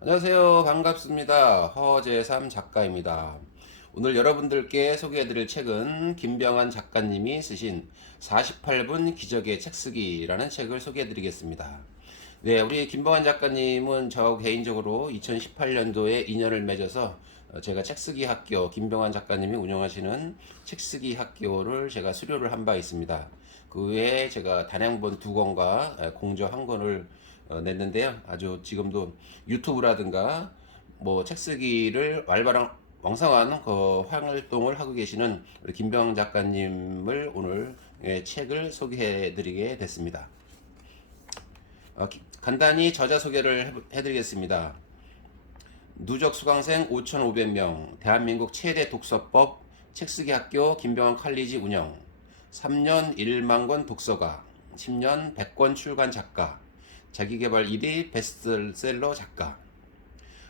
안녕하세요. 반갑습니다. 허재삼 작가입니다. 오늘 여러분들께 소개해드릴 책은 김병환 작가님이 쓰신 48분 기적의 책쓰기라는 책을 소개해드리겠습니다. 네, 우리 김병환 작가님은 저 개인적으로 2018년도에 인연을 맺어서 제가 책쓰기 학교, 김병환 작가님이 운영하시는 책쓰기 학교를 제가 수료를 한 바 있습니다. 그 외에 제가 단행본 2권과 공저 1권을 냈는데요. 아주 지금도 유튜브라든가 뭐 책쓰기를 왕성한 그 활동을 하고 계시는 우리 김병환 작가님을 오늘 책을 소개해 드리게 됐습니다. 간단히 저자 소개를 해드리겠습니다. 누적 수강생 5,500명, 대한민국 최대 독서법 책쓰기 학교 김병환 칼리지 운영, 3년 1만 권 독서가, 10년 100권 출간 작가, 자기개발 1위 베스트셀러 작가.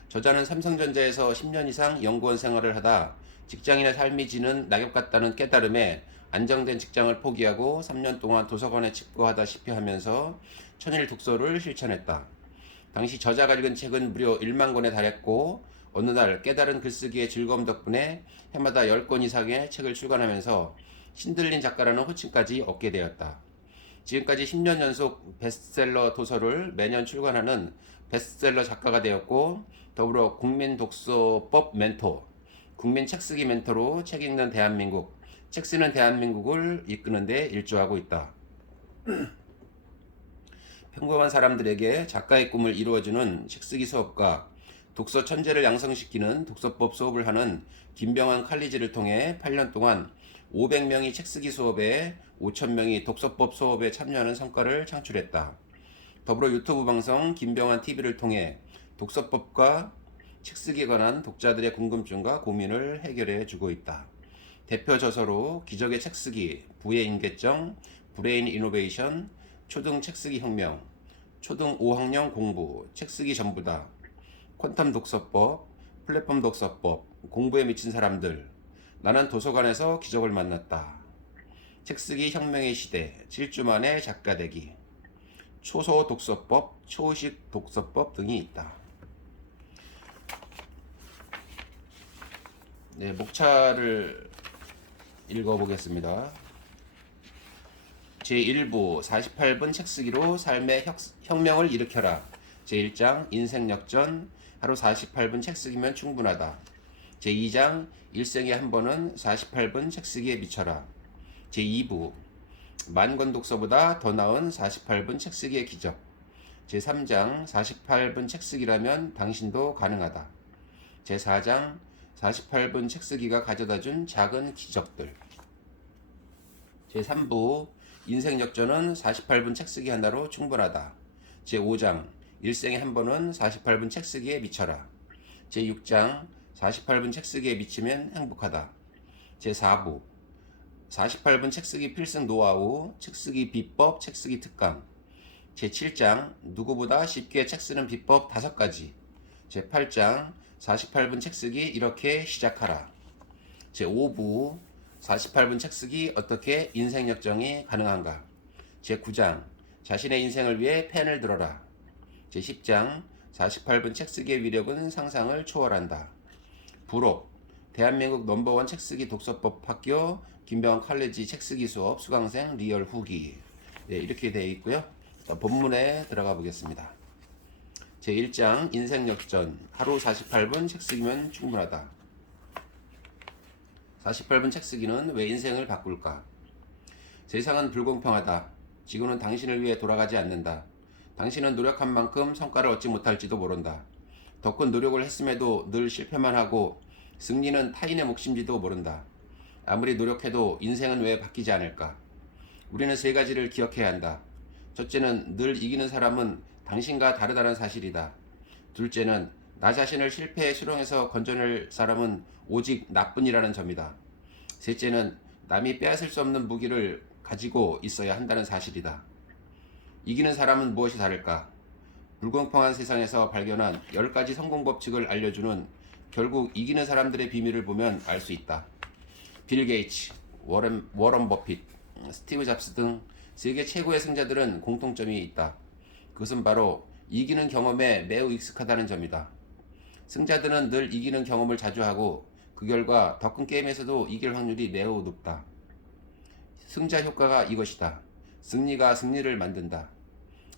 저자는 삼성전자에서 10년 이상 연구원 생활을 하다 직장인의 삶이 지는 낙엽 같다는 깨달음에 안정된 직장을 포기하고 3년 동안 도서관에 집거하다시피 하면서 천일 독서를 실천했다. 당시 저자가 읽은 책은 무려 1만 권에 달했고 어느 날 깨달은 글쓰기의 즐거움 덕분에 해마다 10권 이상의 책을 출간하면서 신들린 작가라는 호칭까지 얻게 되었다. 지금까지 10년 연속 베스트셀러 도서를 매년 출간하는 베스트셀러 작가가 되었고 더불어 국민독서법 멘토, 국민책쓰기 멘토로 책 읽는 대한민국, 책 쓰는 대한민국을 이끄는 데 일조하고 있다. 평범한 사람들에게 작가의 꿈을 이루어주는 책쓰기 수업과 독서 천재를 양성시키는 독서법 수업을 하는 김병환 칼리지를 통해 8년 동안 500명이 책쓰기 수업에 5,000명이 독서법 수업에 참여하는 성과를 창출했다. 더불어 유튜브 방송 김병환 TV를 통해 독서법과 책쓰기에 관한 독자들의 궁금증과 고민을 해결해 주고 있다. 대표 저서로 기적의 책쓰기, 부의 인계정, 브레인 이노베이션, 초등 책쓰기 혁명, 초등 5학년 공부, 책쓰기 전부다, 퀀텀 독서법, 플랫폼 독서법, 공부에 미친 사람들, 나는 도서관에서 기적을 만났다, 책쓰기 혁명의 시대, 7주 만에 작가 되기, 초소 독서법, 초의식 독서법 등이 있다. 네, 목차를 읽어보겠습니다. 제1부 48분 책쓰기로 삶의 혁명을 일으켜라. 제1장 인생 역전 하루 48분 책쓰기면 충분하다. 제2장 일생에 한 번은 48분 책쓰기에 미쳐라. 제2부 만권 독서보다 더 나은 48분 책쓰기의 기적. 제3장 48분 책쓰기라면 당신도 가능하다. 제4장 48분 책쓰기가 가져다준 작은 기적들. 제3부 인생 역전은 48분 책쓰기 하나로 충분하다. 제5장 일생에 한 번은 48분 책쓰기에 미쳐라. 제6장 48분 책쓰기에 미치면 행복하다. 제4부 48분 책쓰기 필승 노하우, 책쓰기 비법, 책쓰기 특강. 제7장 누구보다 쉽게 책 쓰는 비법 5가지. 제8장 48분 책쓰기 이렇게 시작하라. 제5부 48분 책쓰기 어떻게 인생 역정이 가능한가. 제9장 자신의 인생을 위해 펜을 들어라. 제10장 48분 책쓰기의 위력은 상상을 초월한다. 부록 대한민국 넘버원 책쓰기 독서법 학교 김병환 칼리지 책쓰기 수업 수강생 리얼 후기. 네, 이렇게 되어 있고요. 본문에 들어가 보겠습니다. 제1장 인생 역전 하루 48분 책쓰기면 충분하다. 48분 책쓰기는 왜 인생을 바꿀까? 세상은 불공평하다. 지구는 당신을 위해 돌아가지 않는다. 당신은 노력한 만큼 성과를 얻지 못할지도 모른다. 더 큰 노력을 했음에도 늘 실패만 하고 승리는 타인의 몫인지도 모른다. 아무리 노력해도 인생은 왜 바뀌지 않을까? 우리는 3가지를 기억해야 한다. 첫째는 늘 이기는 사람은 당신과 다르다는 사실이다. 둘째는 나 자신을 실패의 수렁에서 건져낼 사람은 오직 나뿐이라는 점이다. 셋째는 남이 빼앗을 수 없는 무기를 가지고 있어야 한다는 사실이다. 이기는 사람은 무엇이 다를까? 불공평한 세상에서 발견한 10가지 성공 법칙을 알려주는 결국 이기는 사람들의 비밀을 보면 알 수 있다. 빌 게이츠, 워런 버핏, 스티브 잡스 등 세계 최고의 승자들은 공통점이 있다. 그것은 바로 이기는 경험에 매우 익숙하다는 점이다. 승자들은 늘 이기는 경험을 자주 하고 그 결과 더 큰 게임에서도 이길 확률이 매우 높다. 승자 효과가 이것이다. 승리가 승리를 만든다.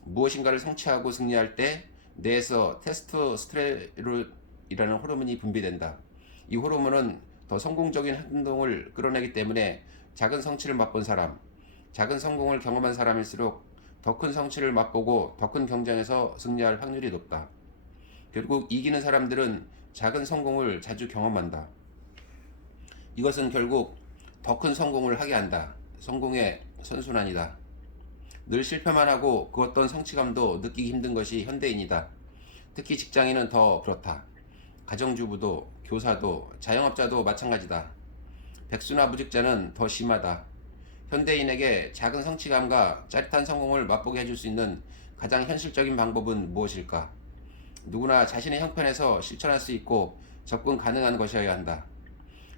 무엇인가를 성취하고 승리할 때 뇌에서 테스토스테론이라는 호르몬이 분비된다. 이 호르몬은 더 성공적인 행동을 끌어내기 때문에 작은 성취를 맛본 사람, 작은 성공을 경험한 사람일수록 더 큰 성취를 맛보고 더 큰 경쟁에서 승리할 확률이 높다. 결국 이기는 사람들은 작은 성공을 자주 경험한다. 이것은 결국 더 큰 성공을 하게 한다. 성공의 선순환이다. 늘 실패만 하고 그 어떤 성취감도 느끼기 힘든 것이 현대인이다. 특히 직장인은 더 그렇다. 가정주부도, 교사도, 자영업자도 마찬가지다. 백수나 무직자는 더 심하다. 현대인에게 작은 성취감과 짜릿한 성공을 맛보게 해줄 수 있는 가장 현실적인 방법은 무엇일까? 누구나 자신의 형편에서 실천할 수 있고 접근 가능한 것이어야 한다.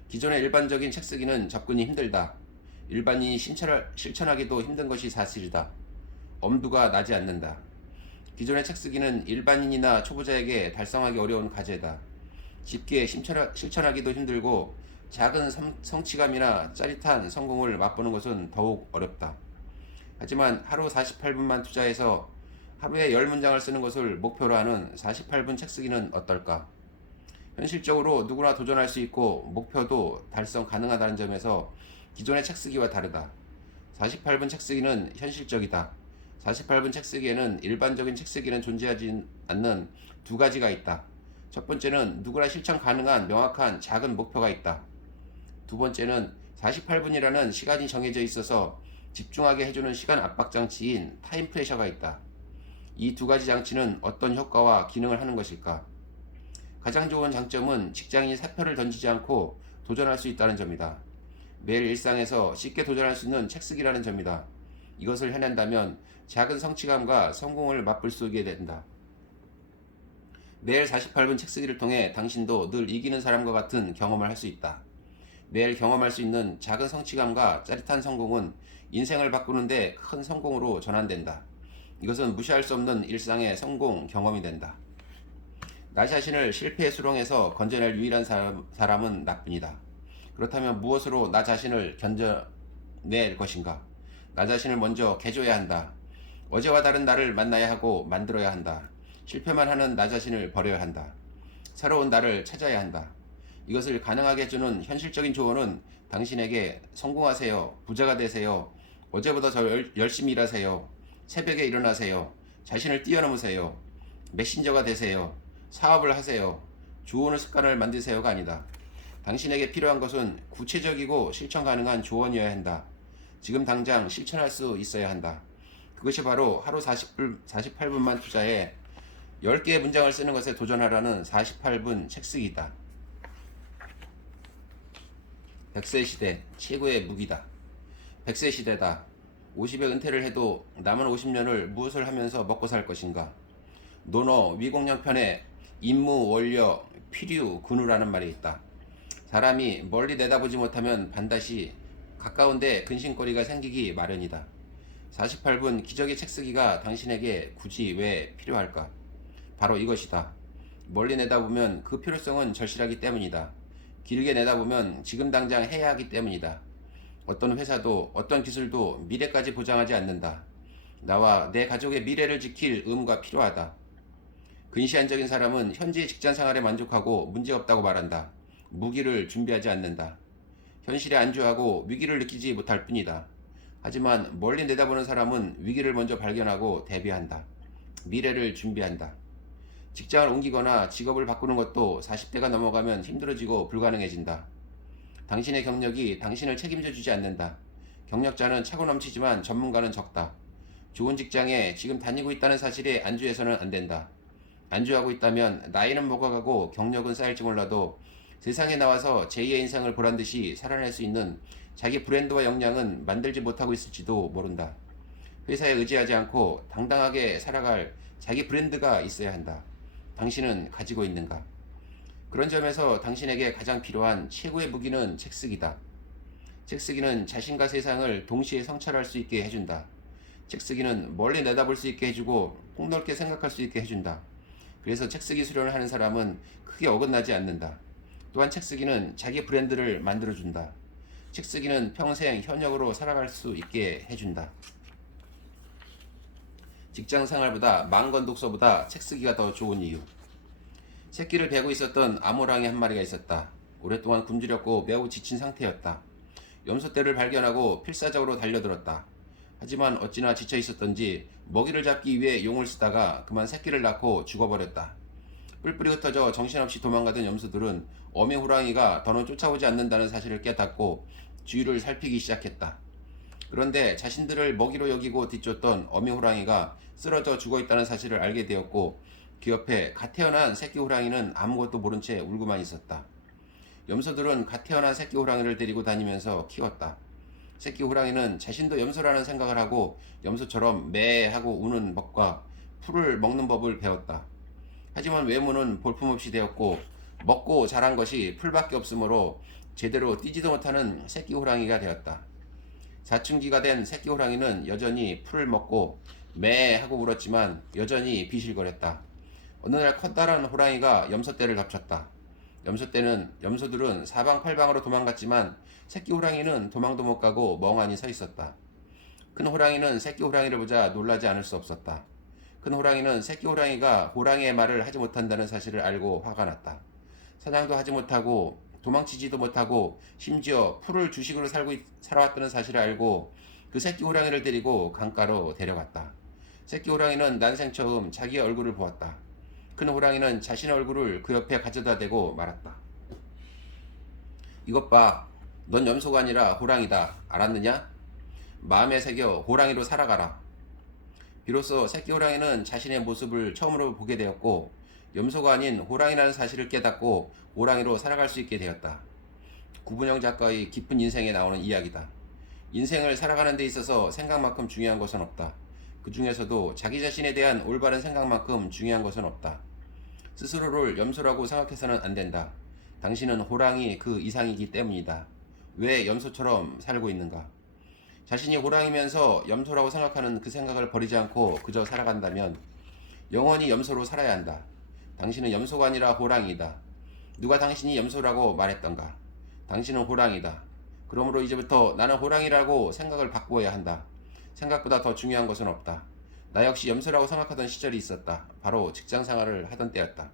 기존의 일반적인 책 쓰기는 접근이 힘들다. 일반인이 실천하기도 힘든 것이 사실이다. 엄두가 나지 않는다. 기존의 책 쓰기는 일반인이나 초보자에게 달성하기 어려운 과제다. 쉽게 실천하기도 힘들고 작은 성취감이나 짜릿한 성공을 맛보는 것은 더욱 어렵다. 하지만 하루 48분만 투자해서 하루에 10문장을 쓰는 것을 목표로 하는 48분 책 쓰기는 어떨까? 현실적으로 누구나 도전할 수 있고 목표도 달성 가능하다는 점에서 기존의 책 쓰기와 다르다. 48분 책 쓰기는 현실적이다. 48분 책 쓰기에는 일반적인 책 쓰기는 존재하지 않는 두 가지가 있다. 첫 번째는 누구나 실천 가능한 명확한 작은 목표가 있다. 두 번째는 48분이라는 시간이 정해져 있어서 집중하게 해주는 시간 압박 장치인 타임 프레셔가 있다. 이 두 가지 장치는 어떤 효과와 기능을 하는 것일까? 가장 좋은 장점은 직장인이 사표를 던지지 않고 도전할 수 있다는 점이다. 매일 일상에서 쉽게 도전할 수 있는 책 쓰기라는 점이다. 이것을 해낸다면 작은 성취감과 성공을 맛볼 수 있게 된다. 매일 48분 책 쓰기를 통해 당신도 늘 이기는 사람과 같은 경험을 할 수 있다. 매일 경험할 수 있는 작은 성취감과 짜릿한 성공은 인생을 바꾸는데 큰 성공으로 전환된다. 이것은 무시할 수 없는 일상의 성공 경험이 된다. 나 자신을 실패의 수렁에서 건져낼 유일한 사람은 나뿐이다. 그렇다면 무엇으로 나 자신을 견뎌낼 것인가? 나 자신을 먼저 개조해야 한다. 어제와 다른 나를 만나야 하고 만들어야 한다. 실패만 하는 나 자신을 버려야 한다. 새로운 나를 찾아야 한다. 이것을 가능하게 해주는 현실적인 조언은 당신에게 성공하세요, 부자가 되세요, 어제보다 더 열심히 일하세요, 새벽에 일어나세요, 자신을 뛰어넘으세요, 메신저가 되세요, 사업을 하세요, 좋은 습관을 만드세요가 아니다. 당신에게 필요한 것은 구체적이고 실천 가능한 조언이어야 한다. 지금 당장 실천할 수 있어야 한다. 그것이 바로 하루 48분만 투자해 10개의 문장을 쓰는 것에 도전하라는 48분 책쓰기다. 100세 시대 최고의 무기다. 100세 시대다. 50에 은퇴를 해도 남은 50년을 무엇을 하면서 먹고 살 것인가? 논어 위공령편에 임무, 원력, 필유, 근우라는 말이 있다. 사람이 멀리 내다보지 못하면 반드시 가까운데 근심거리가 생기기 마련이다. 48분 기적의 책쓰기가 당신에게 굳이 왜 필요할까? 바로 이것이다. 멀리 내다보면 그 필요성은 절실하기 때문이다. 길게 내다보면 지금 당장 해야 하기 때문이다. 어떤 회사도 어떤 기술도 미래까지 보장하지 않는다. 나와 내 가족의 미래를 지킬 의무가 필요하다. 근시안적인 사람은 현재의 직장 생활에 만족하고 문제없다고 말한다. 무기를 준비하지 않는다. 현실에 안주하고 위기를 느끼지 못할 뿐이다. 하지만 멀리 내다보는 사람은 위기를 먼저 발견하고 대비한다. 미래를 준비한다. 직장을 옮기거나 직업을 바꾸는 것도 40대가 넘어가면 힘들어지고 불가능해진다. 당신의 경력이 당신을 책임져 주지 않는다. 경력자는 차고 넘치지만 전문가는 적다. 좋은 직장에 지금 다니고 있다는 사실에 안주해서는 안 된다. 안주하고 있다면 나이는 먹어가고 경력은 쌓일지 몰라도 세상에 나와서 제2의 인생을 보란듯이 살아낼 수 있는 자기 브랜드와 역량은 만들지 못하고 있을지도 모른다. 회사에 의지하지 않고 당당하게 살아갈 자기 브랜드가 있어야 한다. 당신은 가지고 있는가? 그런 점에서 당신에게 가장 필요한 최고의 무기는 책쓰기다. 책쓰기는 자신과 세상을 동시에 성찰할 수 있게 해준다. 책쓰기는 멀리 내다볼 수 있게 해주고 폭넓게 생각할 수 있게 해준다. 그래서 책쓰기 수련을 하는 사람은 크게 어긋나지 않는다. 또한 책쓰기는 자기 브랜드를 만들어준다. 책쓰기는 평생 현역으로 살아갈 수 있게 해준다. 직장 생활보다 망건 독서보다 책쓰기가 더 좋은 이유. 새끼를 베고 있었던 암호랑이 한 마리가 있었다. 오랫동안 굶주렸고 매우 지친 상태였다. 염소떼를 발견하고 필사적으로 달려들었다. 하지만 어찌나 지쳐 있었던지 먹이를 잡기 위해 용을 쓰다가 그만 새끼를 낳고 죽어버렸다. 뿔뿔이 흩어져 정신없이 도망가던 염소들은 어미 호랑이가 더는 쫓아오지 않는다는 사실을 깨닫고 주위를 살피기 시작했다. 그런데 자신들을 먹이로 여기고 뒤쫓던 어미 호랑이가 쓰러져 죽어있다는 사실을 알게 되었고 그 옆에 갓 태어난 새끼 호랑이는 아무것도 모른 채 울고만 있었다. 염소들은 갓 태어난 새끼 호랑이를 데리고 다니면서 키웠다. 새끼 호랑이는 자신도 염소라는 생각을 하고 염소처럼 매 하고 우는 법과 풀을 먹는 법을 배웠다. 하지만 외모는 볼품없이 되었고 먹고 자란 것이 풀밖에 없으므로 제대로 뛰지도 못하는 새끼 호랑이가 되었다. 사춘기가 된 새끼 호랑이는 여전히 풀을 먹고 매 하고 울었지만 여전히 비실거렸다. 어느 날 커다란 호랑이가 염소떼를 덮쳤다. 염소들은 사방팔방으로 도망갔지만 새끼 호랑이는 도망도 못 가고 멍하니 서 있었다. 큰 호랑이는 새끼 호랑이를 보자 놀라지 않을 수 없었다. 큰 호랑이는 새끼 호랑이가 호랑이의 말을 하지 못한다는 사실을 알고 화가 났다. 사냥도 하지 못하고 도망치지도 못하고 심지어 풀을 주식으로 살아왔다는 사실을 알고 그 새끼 호랑이를 데리고 강가로 데려갔다. 새끼 호랑이는 난생 처음 자기의 얼굴을 보았다. 큰 호랑이는 자신의 얼굴을 그 옆에 가져다 대고 말았다. 이것 봐. 넌 염소가 아니라 호랑이다. 알았느냐? 마음에 새겨 호랑이로 살아가라. 비로소 새끼 호랑이는 자신의 모습을 처음으로 보게 되었고 염소가 아닌 호랑이라는 사실을 깨닫고 호랑이로 살아갈 수 있게 되었다. 구분영 작가의 깊은 인생에 나오는 이야기다. 인생을 살아가는 데 있어서 생각만큼 중요한 것은 없다. 그 중에서도 자기 자신에 대한 올바른 생각만큼 중요한 것은 없다. 스스로를 염소라고 생각해서는 안 된다. 당신은 호랑이 그 이상이기 때문이다. 왜 염소처럼 살고 있는가? 자신이 호랑이면서 염소라고 생각하는 그 생각을 버리지 않고 그저 살아간다면 영원히 염소로 살아야 한다. 당신은 염소가 아니라 호랑이다. 누가 당신이 염소라고 말했던가? 당신은 호랑이다. 그러므로 이제부터 나는 호랑이라고 생각을 바꾸어야 한다. 생각보다 더 중요한 것은 없다. 나 역시 염소라고 생각하던 시절이 있었다. 바로 직장 생활을 하던 때였다.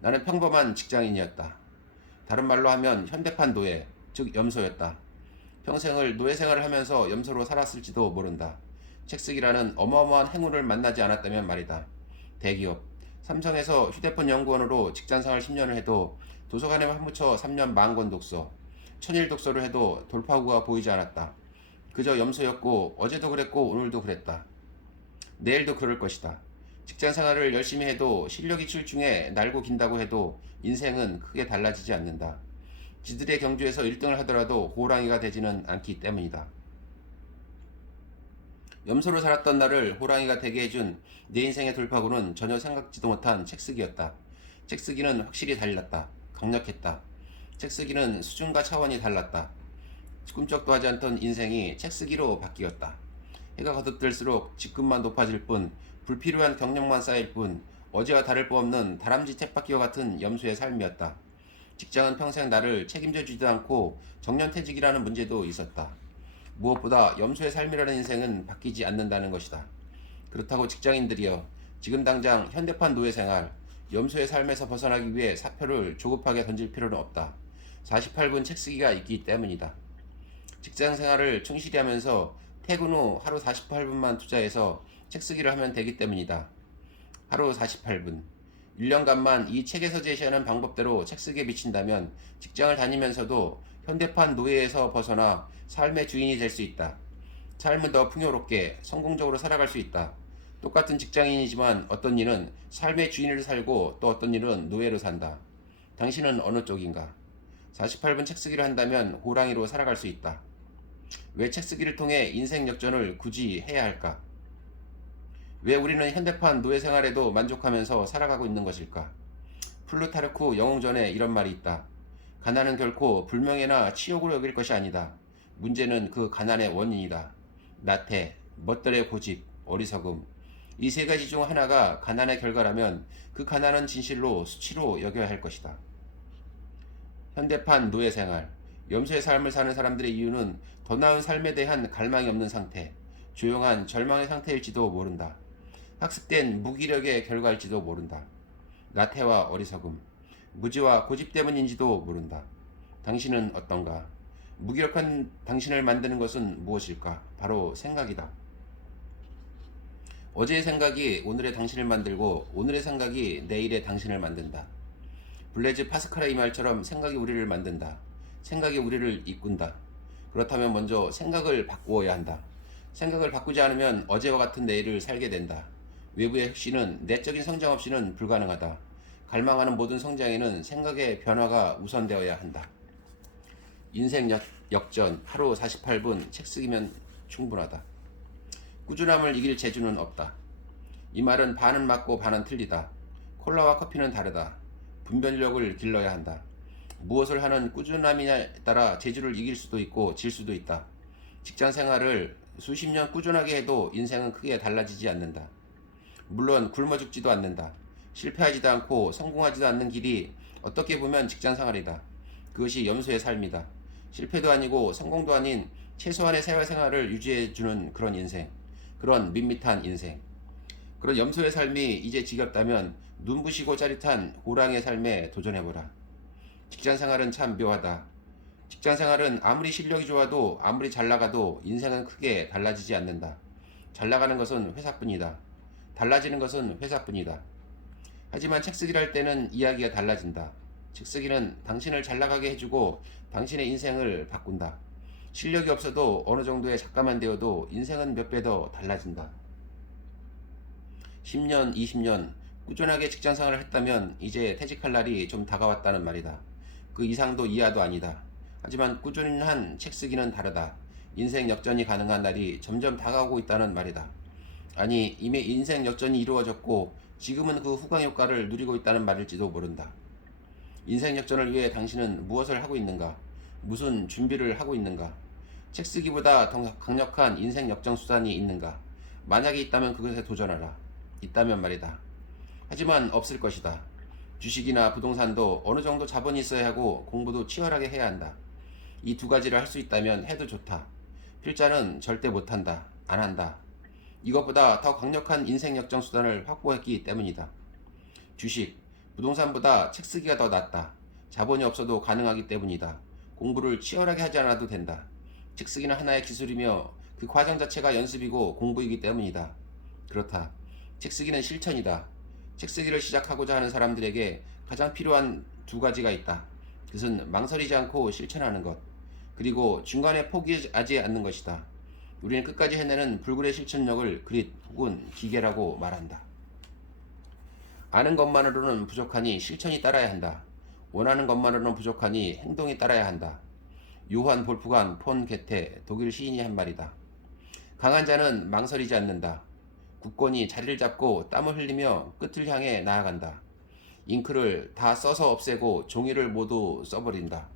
나는 평범한 직장인이었다. 다른 말로 하면 현대판 노예, 즉 염소였다. 평생을 노예 생활을 하면서 염소로 살았을지도 모른다. 책쓰기라는 어마어마한 행운을 만나지 않았다면 말이다. 대기업, 삼성에서 휴대폰 연구원으로 직장생활 10년을 해도 도서관에 파묻혀 3년 만권 독서, 천일 독서를 해도 돌파구가 보이지 않았다. 그저 염소였고 어제도 그랬고 오늘도 그랬다. 내일도 그럴 것이다. 직장생활을 열심히 해도 실력이 출중해 날고 긴다고 해도 인생은 크게 달라지지 않는다. 지들의 경주에서 1등을 하더라도 호랑이가 되지는 않기 때문이다. 염소로 살았던 나를 호랑이가 되게 해준 내 인생의 돌파구는 전혀 생각지도 못한 책쓰기였다. 책쓰기는 확실히 달랐다. 강력했다. 책쓰기는 수준과 차원이 달랐다. 꿈쩍도 하지 않던 인생이 책쓰기로 바뀌었다. 해가 거듭될수록 직급만 높아질 뿐 불필요한 경력만 쌓일 뿐 어제와 다를 바 없는 다람쥐 쳇바퀴와 같은 염소의 삶이었다. 직장은 평생 나를 책임져 주지도 않고 정년퇴직이라는 문제도 있었다. 무엇보다 염소의 삶이라는 인생은 바뀌지 않는다는 것이다. 그렇다고 직장인들이여 지금 당장 현대판 노예 생활, 염소의 삶에서 벗어나기 위해 사표를 조급하게 던질 필요는 없다. 48분 책쓰기가 있기 때문이다. 직장 생활을 충실히 하면서 퇴근 후 하루 48분만 투자해서 책쓰기를 하면 되기 때문이다. 하루 48분. 1년간만 이 책에서 제시하는 방법대로 책쓰기에 미친다면 직장을 다니면서도 현대판 노예에서 벗어나 삶의 주인이 될 수 있다. 삶은 더 풍요롭게 성공적으로 살아갈 수 있다. 똑같은 직장인이지만 어떤 일은 삶의 주인을 살고 또 어떤 일은 노예로 산다. 당신은 어느 쪽인가? 48분 책쓰기를 한다면 호랑이로 살아갈 수 있다. 왜 책쓰기를 통해 인생 역전을 굳이 해야 할까? 왜 우리는 현대판 노예 생활에도 만족하면서 살아가고 있는 것일까? 플루타르크 영웅전에 이런 말이 있다. 가난은 결코 불명예나 치욕으로 여길 것이 아니다. 문제는 그 가난의 원인이다. 나태, 멋들의 고집, 어리석음. 이 세 가지 중 하나가 가난의 결과라면 그 가난은 진실로 수치로 여겨야 할 것이다. 현대판 노예생활, 염소의 삶을 사는 사람들의 이유는 더 나은 삶에 대한 갈망이 없는 상태, 조용한 절망의 상태일지도 모른다. 학습된 무기력의 결과일지도 모른다. 나태와 어리석음, 무지와 고집 때문인지도 모른다. 당신은 어떤가? 무기력한 당신을 만드는 것은 무엇일까? 바로 생각이다. 어제의 생각이 오늘의 당신을 만들고 오늘의 생각이 내일의 당신을 만든다. 블레즈 파스칼의 이 말처럼 생각이 우리를 만든다. 생각이 우리를 이끈다. 그렇다면 먼저 생각을 바꾸어야 한다. 생각을 바꾸지 않으면 어제와 같은 내일을 살게 된다. 외부의 혁신은 내적인 성장 없이는 불가능하다. 갈망하는 모든 성장에는 생각의 변화가 우선되어야 한다. 인생 역전 하루 48분 책 쓰기면 충분하다. 꾸준함을 이길 재주는 없다. 이 말은 반은 맞고 반은 틀리다. 콜라와 커피는 다르다. 분별력을 길러야 한다. 무엇을 하는 꾸준함이냐에 따라 재주를 이길 수도 있고 질 수도 있다. 직장 생활을 수십 년 꾸준하게 해도 인생은 크게 달라지지 않는다. 물론 굶어 죽지도 않는다. 실패하지도 않고 성공하지도 않는 길이 어떻게 보면 직장 생활이다. 그것이 염소의 삶이다. 실패도 아니고 성공도 아닌 최소한의 생활을 유지해주는 그런 인생. 그런 밋밋한 인생. 그런 염소의 삶이 이제 지겹다면 눈부시고 짜릿한 호랑이의 삶에 도전해보라. 직장 생활은 참 묘하다. 직장 생활은 아무리 실력이 좋아도 아무리 잘 나가도 인생은 크게 달라지지 않는다. 잘 나가는 것은 회사뿐이다. 달라지는 것은 회사뿐이다. 하지만 책쓰기를 할 때는 이야기가 달라진다. 책쓰기는 당신을 잘 나가게 해주고 당신의 인생을 바꾼다. 실력이 없어도 어느 정도의 작가만 되어도 인생은 몇 배 더 달라진다. 10년, 20년 꾸준하게 직장생활을 했다면 이제 퇴직할 날이 좀 다가왔다는 말이다. 그 이상도 이하도 아니다. 하지만 꾸준한 책쓰기는 다르다. 인생 역전이 가능한 날이 점점 다가오고 있다는 말이다. 아니, 이미 인생 역전이 이루어졌고 지금은 그 후광 효과를 누리고 있다는 말일지도 모른다. 인생 역전을 위해 당신은 무엇을 하고 있는가? 무슨 준비를 하고 있는가? 책쓰기보다 더 강력한 인생 역전 수단이 있는가? 만약에 있다면 그것에 도전하라. 있다면 말이다. 하지만 없을 것이다. 주식이나 부동산도 어느 정도 자본이 있어야 하고 공부도 치열하게 해야 한다. 이 두 가지를 할 수 있다면 해도 좋다. 필자는 절대 못한다. 안 한다. 이것보다 더 강력한 인생 역전 수단을 확보했기 때문이다. 주식, 부동산보다 책쓰기가 더 낫다. 자본이 없어도 가능하기 때문이다. 공부를 치열하게 하지 않아도 된다. 책쓰기는 하나의 기술이며 그 과정 자체가 연습이고 공부이기 때문이다. 그렇다. 책쓰기는 실천이다. 책쓰기를 시작하고자 하는 사람들에게 가장 필요한 두 가지가 있다. 그것은 망설이지 않고 실천하는 것, 그리고 중간에 포기하지 않는 것이다. 우리는 끝까지 해내는 불굴의 실천력을 그릿 혹은 기계라고 말한다. 아는 것만으로는 부족하니 실천이 따라야 한다. 원하는 것만으로는 부족하니 행동이 따라야 한다. 요한 볼프간 폰 게테 독일 시인이 한 말이다. 강한 자는 망설이지 않는다. 굳건히 자리를 잡고 땀을 흘리며 끝을 향해 나아간다. 잉크를 다 써서 없애고 종이를 모두 써버린다.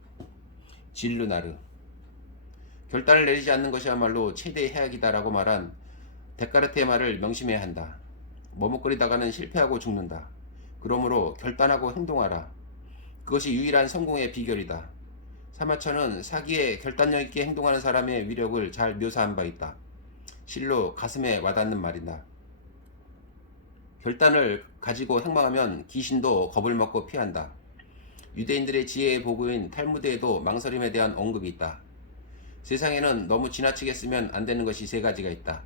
질루나르. 결단을 내리지 않는 것이야말로 최대의 해악이다라고 말한 데카르트의 말을 명심해야 한다. 머뭇거리다가는 실패하고 죽는다. 그러므로 결단하고 행동하라. 그것이 유일한 성공의 비결이다. 사마천은 사기에 결단력 있게 행동하는 사람의 위력을 잘 묘사한 바 있다. 실로 가슴에 와닿는 말이다. 결단을 가지고 행망하면 귀신도 겁을 먹고 피한다. 유대인들의 지혜의 보고인 탈무드에도 망설임에 대한 언급이 있다. 세상에는 너무 지나치게 쓰면 안 되는 것이 세 가지가 있다.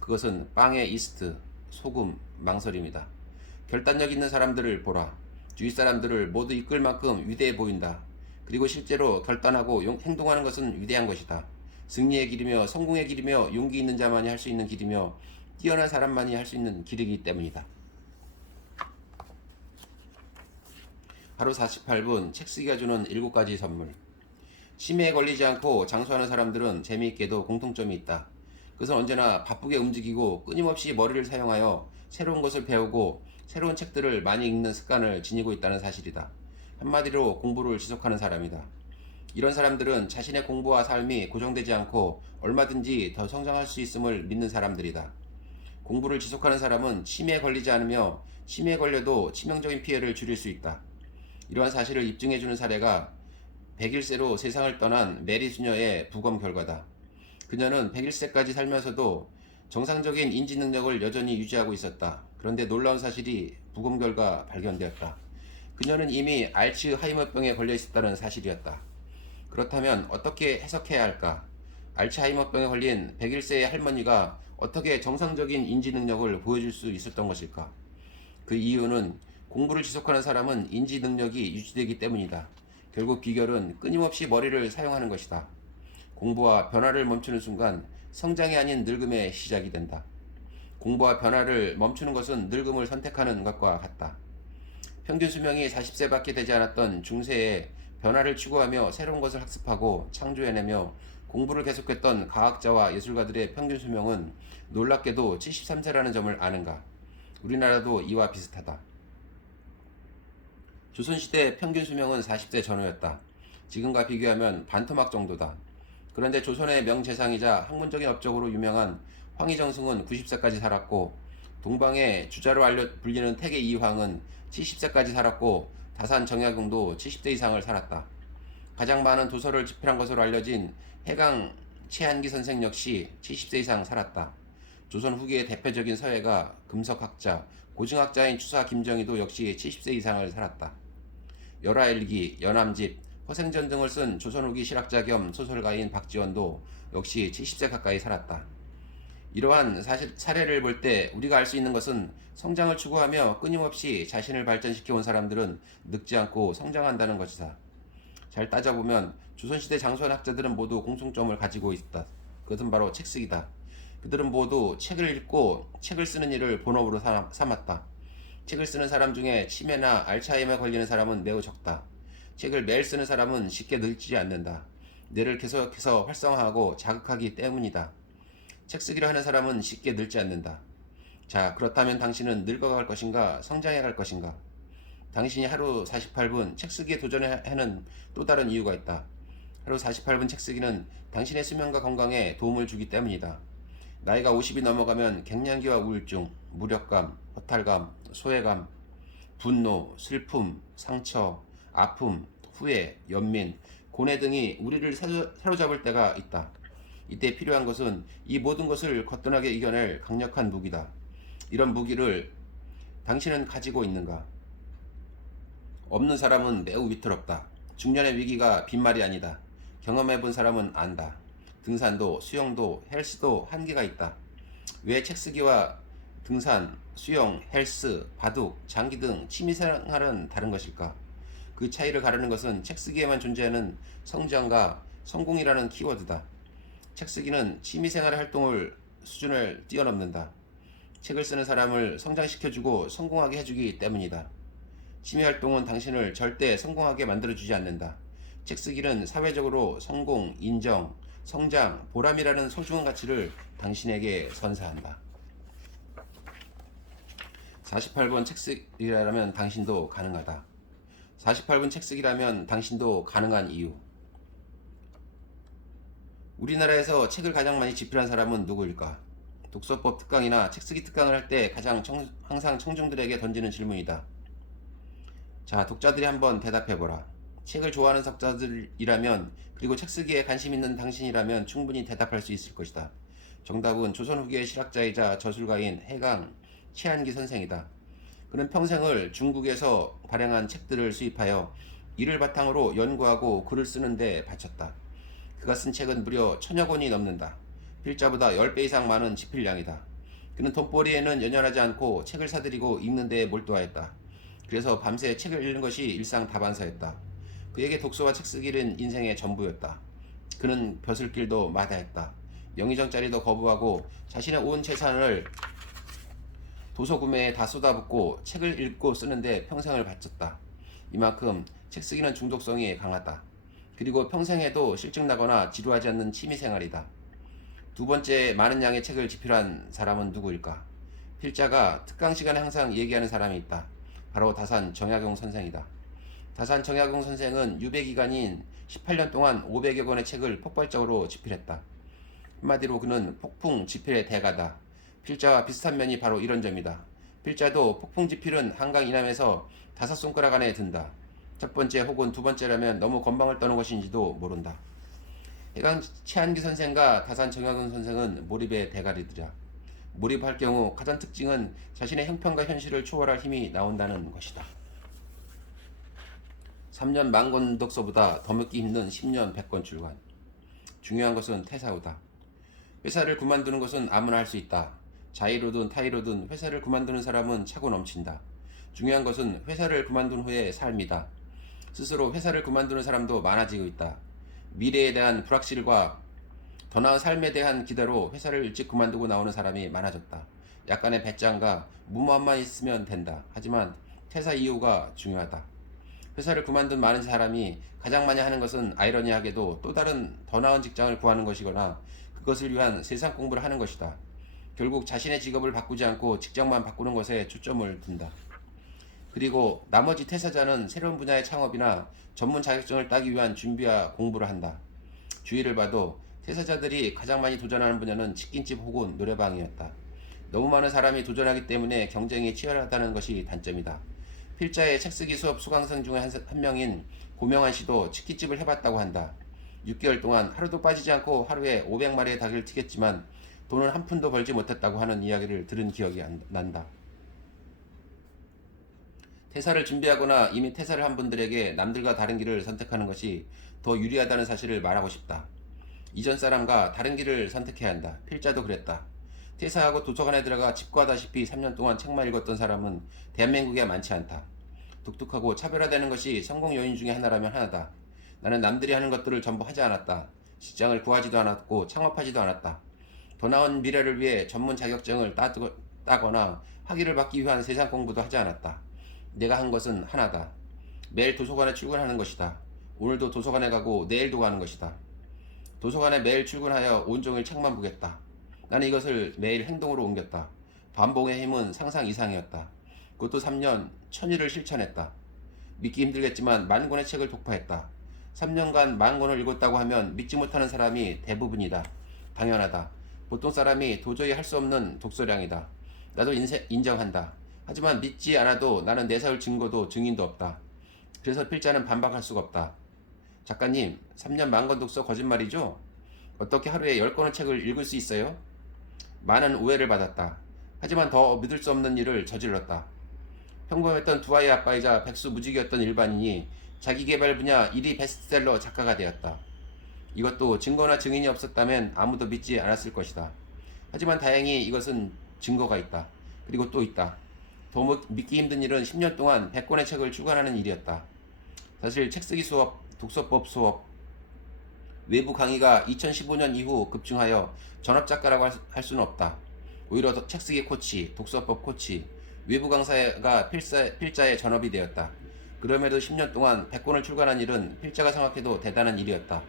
그것은 빵의 이스트, 소금, 망설임이다. 결단력 있는 사람들을 보라. 주위 사람들을 모두 이끌 만큼 위대해 보인다. 그리고 실제로 결단하고 행동하는 것은 위대한 것이다. 승리의 길이며 성공의 길이며 용기 있는 자만이 할 수 있는 길이며 뛰어난 사람만이 할 수 있는 길이기 때문이다. 하루 48분 책 쓰기가 주는 7가지 선물. 치매에 걸리지 않고 장수하는 사람들은 재미있게도 공통점이 있다. 그것은 언제나 바쁘게 움직이고 끊임없이 머리를 사용하여 새로운 것을 배우고 새로운 책들을 많이 읽는 습관을 지니고 있다는 사실이다. 한마디로 공부를 지속하는 사람이다. 이런 사람들은 자신의 공부와 삶이 고정되지 않고 얼마든지 더 성장할 수 있음을 믿는 사람들이다. 공부를 지속하는 사람은 치매에 걸리지 않으며 치매에 걸려도 치명적인 피해를 줄일 수 있다. 이러한 사실을 입증해주는 사례가 101세로 세상을 떠난 메리 수녀의 부검 결과다. 그녀는 101세까지 살면서도 정상적인 인지 능력을 여전히 유지하고 있었다. 그런데 놀라운 사실이 부검 결과 발견되었다. 그녀는 이미 알츠하이머병에 걸려 있었다는 사실이었다. 그렇다면 어떻게 해석해야 할까? 알츠하이머병에 걸린 101세의 할머니가 어떻게 정상적인 인지 능력을 보여줄 수 있었던 것일까? 그 이유는 공부를 지속하는 사람은 인지 능력이 유지되기 때문이다. 결국 비결은 끊임없이 머리를 사용하는 것이다. 공부와 변화를 멈추는 순간 성장이 아닌 늙음의 시작이 된다. 공부와 변화를 멈추는 것은 늙음을 선택하는 것과 같다. 평균 수명이 40세밖에 되지 않았던 중세에 변화를 추구하며 새로운 것을 학습하고 창조해내며 공부를 계속했던 과학자와 예술가들의 평균 수명은 놀랍게도 73세라는 점을 아는가? 우리나라도 이와 비슷하다. 조선시대 평균 수명은 40세 전후였다. 지금과 비교하면 반토막 정도다. 그런데 조선의 명재상이자 학문적인 업적으로 유명한 황희정승은 90세까지 살았고, 동방의 주자로 불리는 태계 이황은 70세까지 살았고, 다산 정약용도 70세 이상을 살았다. 가장 많은 도서를 집필한 것으로 알려진 해강 최한기 선생 역시 70세 이상 살았다. 조선 후기의 대표적인 서예가 금석학자, 고증학자인 추사 김정희도 역시 70세 이상을 살았다. 열하일기, 연암집, 허생전 등을 쓴 조선 후기 실학자 겸 소설가인 박지원도 역시 70세 가까이 살았다. 이러한 사례를 볼 때 우리가 알 수 있는 것은 성장을 추구하며 끊임없이 자신을 발전시켜온 사람들은 늙지 않고 성장한다는 것이다. 잘 따져보면 조선시대 장수한 학자들은 모두 공통점을 가지고 있다. 그것은 바로 책쓰기다. 그들은 모두 책을 읽고 책을 쓰는 일을 본업으로 삼았다. 책을 쓰는 사람 중에 치매나 알츠하이머에 걸리는 사람은 매우 적다. 책을 매일 쓰는 사람은 쉽게 늙지 않는다. 뇌를 계속해서 활성화하고 자극하기 때문이다. 책 쓰기를 하는 사람은 쉽게 늙지 않는다. 자, 그렇다면 당신은 늙어갈 것인가, 성장해 갈 것인가? 당신이 하루 48분 책 쓰기에 도전하는 또 다른 이유가 있다. 하루 48분 책 쓰기는 당신의 수면과 건강에 도움을 주기 때문이다. 나이가 50이 넘어가면 갱년기와 우울증, 무력감, 허탈감, 소외감, 분노, 슬픔, 상처, 아픔, 후회, 연민, 고뇌 등이 우리를 사로잡을 때가 있다. 이때 필요한 것은 이 모든 것을 거뜬하게 이겨낼 강력한 무기다. 이런 무기를 당신은 가지고 있는가? 없는 사람은 매우 위태롭다. 중년의 위기가 빈말이 아니다. 경험해본 사람은 안다. 등산도, 수영도, 헬스도 한계가 있다. 왜 책쓰기와 등산, 수영, 헬스, 바둑, 장기 등 취미생활은 다른 것일까? 그 차이를 가르는 것은 책쓰기에만 존재하는 성장과 성공이라는 키워드다. 책쓰기는 취미생활의 수준을 뛰어넘는다. 책을 쓰는 사람을 성장시켜주고 성공하게 해주기 때문이다. 취미활동은 당신을 절대 성공하게 만들어주지 않는다. 책쓰기는 사회적으로 성공, 인정, 성장, 보람이라는 소중한 가치를 당신에게 선사한다. 48번 책쓰기라면 당신도 가능하다. 48분 책쓰기라면 당신도 가능한 이유. 우리나라에서 책을 가장 많이 집필한 사람은 누구일까? 독서법 특강이나 책쓰기 특강을 할 때 항상 청중들에게 던지는 질문이다. 자, 독자들이 한번 대답해보라. 책을 좋아하는 독자들이라면, 그리고 책쓰기에 관심 있는 당신이라면 충분히 대답할 수 있을 것이다. 정답은 조선 후기의 실학자이자 저술가인 해강 최한기 선생이다. 그는 평생을 중국에서 발행한 책들을 수입하여 이를 바탕으로 연구하고 글을 쓰는 데 바쳤다. 그가 쓴 책은 무려 1000여 권이 넘는다. 필자보다 10배 이상 많은 집필량이다. 그는 돈벌이에는 연연하지 않고 책을 사들이고 읽는 데에 몰두하였다. 그래서 밤새 책을 읽는 것이 일상다반사였다. 그에게 독서와 책쓰기는 인생의 전부였다. 그는 벼슬길도 마다했다. 영의정짜리도 거부하고 자신의 온 재산을 도서 구매에 다 쏟아붓고 책을 읽고 쓰는데 평생을 바쳤다. 이만큼 책쓰기는 중독성이 강하다. 그리고 평생에도 실증나거나 지루하지 않는 취미생활이다. 두 번째, 많은 양의 책을 집필한 사람은 누구일까? 필자가 특강 시간에 항상 얘기하는 사람이 있다. 바로 다산 정약용 선생이다. 다산 정약용 선생은 유배 기간인 18년 동안 500여 권의 책을 폭발적으로 집필했다. 한마디로 그는 폭풍 집필의 대가다. 필자와 비슷한 면이 바로 이런 점이다. 필자도 폭풍지필은 한강 이남에서 5손가락 안에 든다. 첫 번째 혹은 두 번째라면 너무 건방을 떠는 것인지도 모른다. 해강 최한기 선생과 다산 정약용 선생은 몰입의 대가리들이다. 몰입할 경우 가장 특징은 자신의 형편과 현실을 초월할 힘이 나온다는 것이다. 3년 만권 독서보다 더 먹기 힘든 10년 100권 출간. 중요한 것은 퇴사 후다. 회사를 그만두는 것은 아무나 할 수 있다. 자의로든 타의로든 회사를 그만두는 사람은 차고 넘친다. 중요한 것은 회사를 그만둔 후의 삶이다. 스스로 회사를 그만두는 사람도 많아지고 있다. 미래에 대한 불확실과 더 나은 삶에 대한 기대로 회사를 일찍 그만두고 나오는 사람이 많아졌다. 약간의 배짱과 무모함만 있으면 된다. 하지만 퇴사 이유가 중요하다. 회사를 그만둔 많은 사람이 가장 많이 하는 것은 아이러니하게도 또 다른 더 나은 직장을 구하는 것이거나 그것을 위한 세상 공부를 하는 것이다. 결국 자신의 직업을 바꾸지 않고 직장만 바꾸는 것에 초점을 둔다. 그리고 나머지 퇴사자는 새로운 분야의 창업이나 전문 자격증을 따기 위한 준비와 공부를 한다. 주위를 봐도 퇴사자들이 가장 많이 도전하는 분야는 치킨집 혹은 노래방이었다. 너무 많은 사람이 도전하기 때문에 경쟁이 치열하다는 것이 단점이다. 필자의 책쓰기 수업 수강생 중에 한 명인 고명환 씨도 치킨집을 해봤다고 한다. 6개월 동안 하루도 빠지지 않고 하루에 500마리의 닭을 튀겼지만 돈은 한 푼도 벌지 못했다고 하는 이야기를 들은 기억이 난다. 퇴사를 준비하거나 이미 퇴사를 한 분들에게 남들과 다른 길을 선택하는 것이 더 유리하다는 사실을 말하고 싶다. 이전 사람과 다른 길을 선택해야 한다. 필자도 그랬다. 퇴사하고 도서관에 들어가 집과다시피 3년 동안 책만 읽었던 사람은 대한민국에 많지 않다. 독특하고 차별화되는 것이 성공 요인 중에 하나라면 하나다. 나는 남들이 하는 것들을 전부 하지 않았다. 직장을 구하지도 않았고 창업하지도 않았다. 더 나은 미래를 위해 전문 자격증을 따거나 학위를 받기 위한 세상 공부도 하지 않았다. 내가 한 것은 하나다. 매일 도서관에 출근하는 것이다. 오늘도 도서관에 가고 내일도 가는 것이다. 도서관에 매일 출근하여 온종일 책만 보겠다. 나는 이것을 매일 행동으로 옮겼다. 반복의 힘은 상상 이상이었다. 그것도 3년 1000일을 실천했다. 믿기 힘들겠지만 10,000권의 책을 독파했다. 3년간 10,000권을 읽었다고 하면 믿지 못하는 사람이 대부분이다. 당연하다. 보통 사람이 도저히 할 수 없는 독서량이다. 나도 인정한다. 하지만 믿지 않아도 나는 내세울 증거도 증인도 없다. 그래서 필자는 반박할 수가 없다. 작가님, 3년 10,000권 독서 거짓말이죠? 어떻게 하루에 10권의 책을 읽을 수 있어요? 많은 오해를 받았다. 하지만 더 믿을 수 없는 일을 저질렀다. 평범했던 두 아이의 아빠이자 백수무직이었던 일반인이 자기계발 분야 1위 베스트셀러 작가가 되었다. 이것도 증거나 증인이 없었다면 아무도 믿지 않았을 것이다. 하지만 다행히 이것은 증거가 있다. 그리고 또 있다. 더 믿기 힘든 일은 10년 동안 100권의 책을 출간하는 일이었다. 사실 책쓰기 수업, 독서법 수업, 외부 강의가 2015년 이후 급증하여 전업작가라고 할 수는 없다. 오히려 책쓰기 코치, 독서법 코치, 외부 강사가 필자의 전업이 되었다. 그럼에도 10년 동안 100권을 출간한 일은 필자가 생각해도 대단한 일이었다.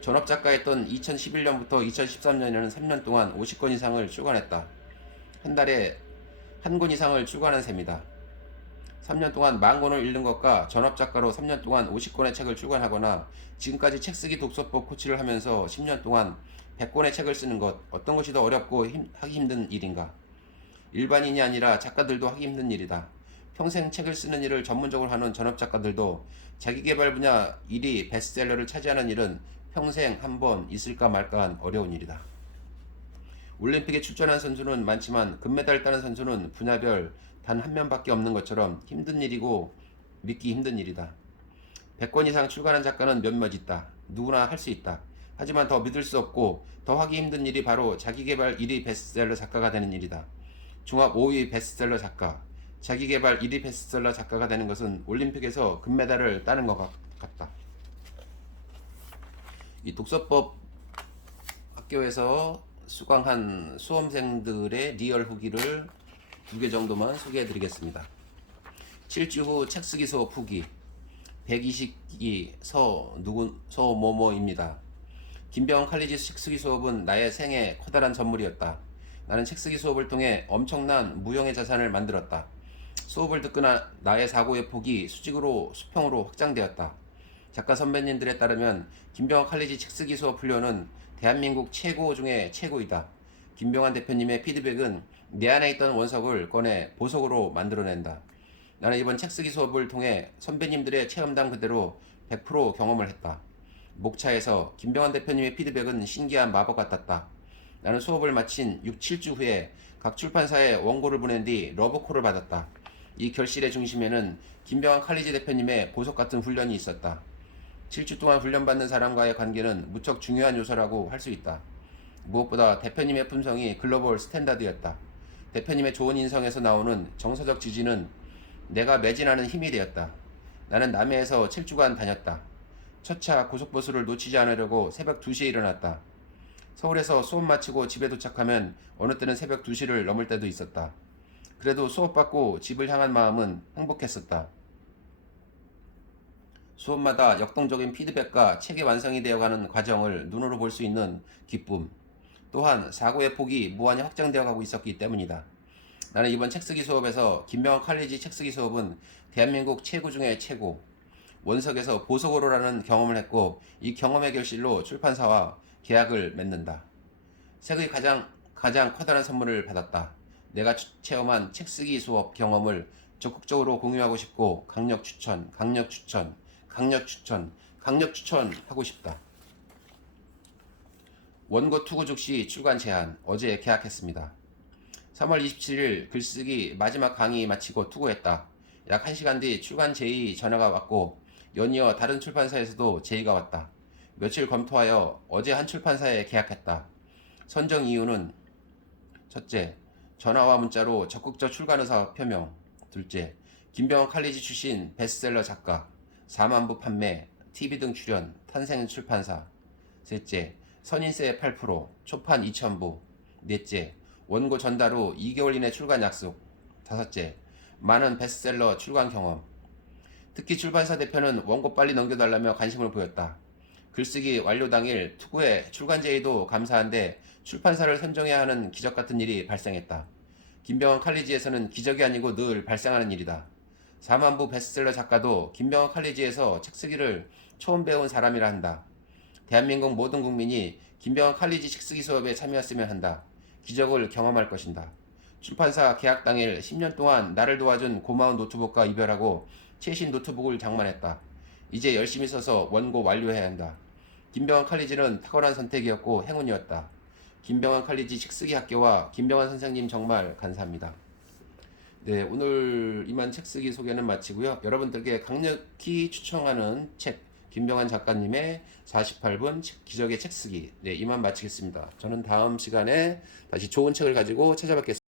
전업작가였던 2011년부터 2013년에는 3년 동안 50권 이상을 출간했다. 한 달에 한 권 이상을 출간한 셈이다. 3년 동안 10,000권을 읽는 것과 전업작가로 3년 동안 50권의 책을 출간하거나 지금까지 책쓰기 독서법 코치를 하면서 10년 동안 100권의 책을 쓰는 것, 어떤 것이 더 어렵고 하기 힘든 일인가? 일반인이 아니라 작가들도 하기 힘든 일이다. 평생 책을 쓰는 일을 전문적으로 하는 전업작가들도 자기계발 분야 1위 베스트셀러를 차지하는 일은 평생 한 번 있을까 말까한 어려운 일이다. 올림픽에 출전한 선수는 많지만 금메달을 따는 선수는 분야별 단 한 명밖에 없는 것처럼 힘든 일이고 믿기 힘든 일이다. 100권 이상 출간한 작가는 몇몇 있다. 누구나 할 수 있다. 하지만 더 믿을 수 없고 더 하기 힘든 일이 바로 자기계발 1위 베스트셀러 작가가 되는 일이다. 종합 5위 베스트셀러 작가, 자기계발 1위 베스트셀러 작가가 되는 것은 올림픽에서 금메달을 따는 것 같다. 이 독서법 학교에서 수강한 수험생들의 리얼 후기를 2개 정도만 소개해 드리겠습니다. 7주 후 책쓰기 수업 후기. 120기 서모모입니다. 김병원 칼리지 책쓰기 수업은 나의 생애 커다란 선물이었다. 나는 책쓰기 수업을 통해 엄청난 무형의 자산을 만들었다. 수업을 듣거나 나의 사고의 폭이 수직으로 수평으로 확장되었다. 작가 선배님들에 따르면 김병원 칼리지 책쓰기 수업 훈련은 대한민국 최고 중에 최고이다. 김병환 대표님의 피드백은 내 안에 있던 원석을 꺼내 보석으로 만들어낸다. 나는 이번 책 쓰기 수업을 통해 선배님들의 체험담 그대로 100% 경험을 했다. 목차에서 김병환 대표님의 피드백은 신기한 마법 같았다. 나는 수업을 마친 6, 7주 후에 각 출판사에 원고를 보낸 뒤 러브콜을 받았다. 이 결실의 중심에는 김병환 칼리지 대표님의 보석 같은 훈련이 있었다. 7주 동안 훈련받는 사람과의 관계는 무척 중요한 요소라고 할 수 있다. 무엇보다 대표님의 품성이 글로벌 스탠다드였다. 대표님의 좋은 인성에서 나오는 정서적 지지는 내가 매진하는 힘이 되었다. 나는 남해에서 7주간 다녔다. 첫차 고속버스를 놓치지 않으려고 새벽 2시에 일어났다. 서울에서 수업 마치고 집에 도착하면 어느 때는 새벽 2시를 넘을 때도 있었다. 그래도 수업 받고 집을 향한 마음은 행복했었다. 수업마다 역동적인 피드백과 책이 완성이 되어가는 과정을 눈으로 볼 수 있는 기쁨. 또한 사고의 폭이 무한히 확장되어 가고 있었기 때문이다. 나는 이번 책쓰기 수업에서 김병환 칼리지 책쓰기 수업은 대한민국 최고 중의 최고, 원석에서 보석으로라는 경험을 했고 이 경험의 결실로 출판사와 계약을 맺는다. 책의 가장 커다란 선물을 받았다. 내가 체험한 책쓰기 수업 경험을 적극적으로 공유하고 싶고 강력 추천하고 싶다. 원고 투구 즉시 출간 제한 어제 계약했습니다. 3월 27일 글쓰기 마지막 강의 마치고 투구했다. 약 1시간 뒤 출간 제의 전화가 왔고 연이어 다른 출판사에서도 제의가 왔다. 며칠 검토하여 어제 한 출판사에 계약했다. 선정 이유는 첫째, 전화와 문자로 적극적 출간 의사 표명. 둘째, 김병환 칼리지 출신 베스트셀러 작가, 4만 부 판매, TV 등 출연, 탄생 출판사. 셋째, 선인세 8%, 초판 2,000부. 넷째, 원고 전달 후 2개월 이내 출간 약속. 다섯째, 많은 베스트셀러 출간 경험. 특히 출판사 대표는 원고 빨리 넘겨달라며 관심을 보였다. 글쓰기 완료 당일 투구에 출간 제의도 감사한데 출판사를 선정해야 하는 기적 같은 일이 발생했다. 김병환 칼리지에서는 기적이 아니고 늘 발생하는 일이다. 4만 부 베스트셀러 작가도 김병환 칼리지에서 책쓰기를 처음 배운 사람이라 한다. 대한민국 모든 국민이 김병환 칼리지 책쓰기 수업에 참여했으면 한다. 기적을 경험할 것인다. 출판사 계약 당일 10년 동안 나를 도와준 고마운 노트북과 이별하고 최신 노트북을 장만했다. 이제 열심히 써서 원고 완료해야 한다. 김병환 칼리지는 탁월한 선택이었고 행운이었다. 김병환 칼리지 책쓰기 학교와 김병환 선생님 정말 감사합니다. 네, 오늘 이만 책쓰기 소개는 마치고요. 여러분들께 강력히 추천하는 책 김병환 작가님의 48분 기적의 책쓰기, 네, 이만 마치겠습니다. 저는 다음 시간에 다시 좋은 책을 가지고 찾아뵙겠습니다.